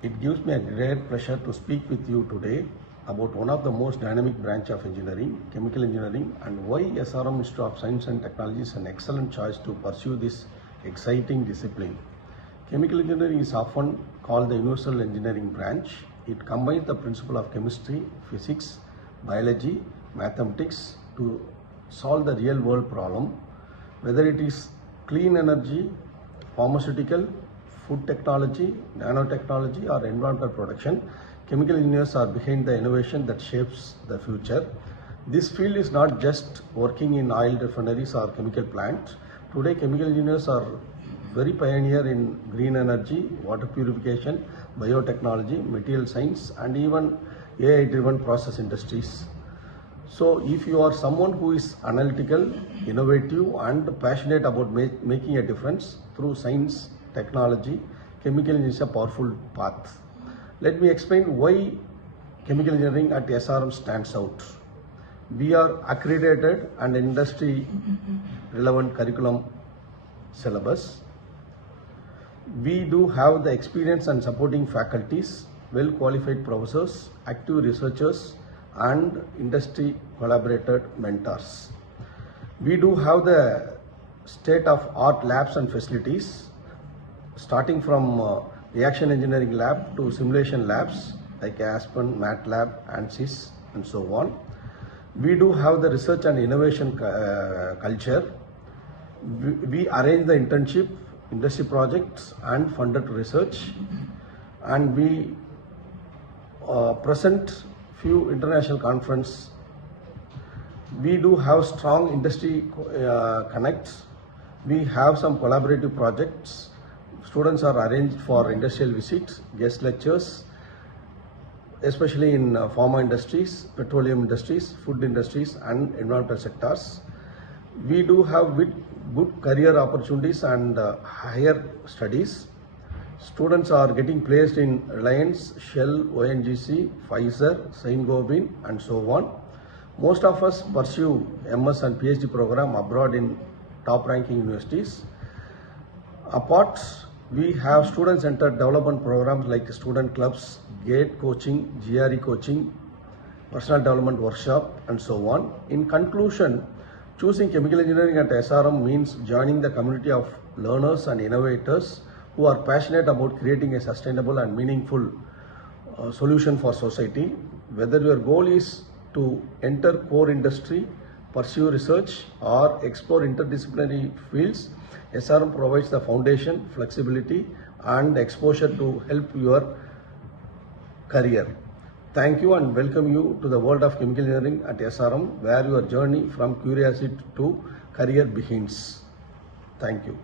It gives me a great pleasure to speak with you today about one of the most dynamic branch of engineering, chemical engineering, and why SRM Institute of Science and Technology is an excellent choice to pursue this exciting discipline. Chemical engineering is often called the universal engineering branch. It combines the principle of chemistry, physics, biology, mathematics to solve the real world problem, whether it is clean energy, pharmaceutical, food technology, nanotechnology, or environmental production. Chemical engineers are behind the innovation that shapes the future. This field is not just working in oil refineries or chemical plants. Today, chemical engineers are very pioneer in green energy, water purification, biotechnology, material science, and even AI-driven process industries. So if you are someone who is analytical, innovative, and passionate about making a difference through science, technology, chemical engineering is a powerful path. Let me explain why chemical engineering at SRM stands out. We are accredited and industry relevant curriculum syllabus. We do have the experience and supporting faculties, well qualified professors, active researchers, and industry collaborated mentors. We do have the state-of-art labs and facilities, starting from reaction engineering lab to simulation labs like Aspen, MATLAB, ANSYS, and so on. We do have the research and innovation culture. We arrange the internship, industry projects, and funded research, and we present few international conferences. We do have strong industry connects. We have some collaborative projects. Students are arranged for industrial visits, guest lectures, especially in pharma industries, petroleum industries, food industries, and environmental sectors. We do have good career opportunities and higher studies. Students are getting placed in Reliance, Shell, ONGC, Pfizer, Saint-Gobain, and so on. Most of us pursue MS and PhD program abroad in top-ranking universities. Apart, we have student-centered development programs like student clubs, GATE coaching, GRE coaching, personal development workshop, and so on. In conclusion, choosing chemical engineering at SRM means joining the community of learners and innovators who are passionate about creating a sustainable and meaningful solution for society. Whether your goal is to enter core industry, pursue research, or explore interdisciplinary fields, SRM provides the foundation, flexibility, and exposure to help your career. Thank you and welcome you to the world of chemical engineering at SRM, where your journey from curiosity to career begins. Thank you.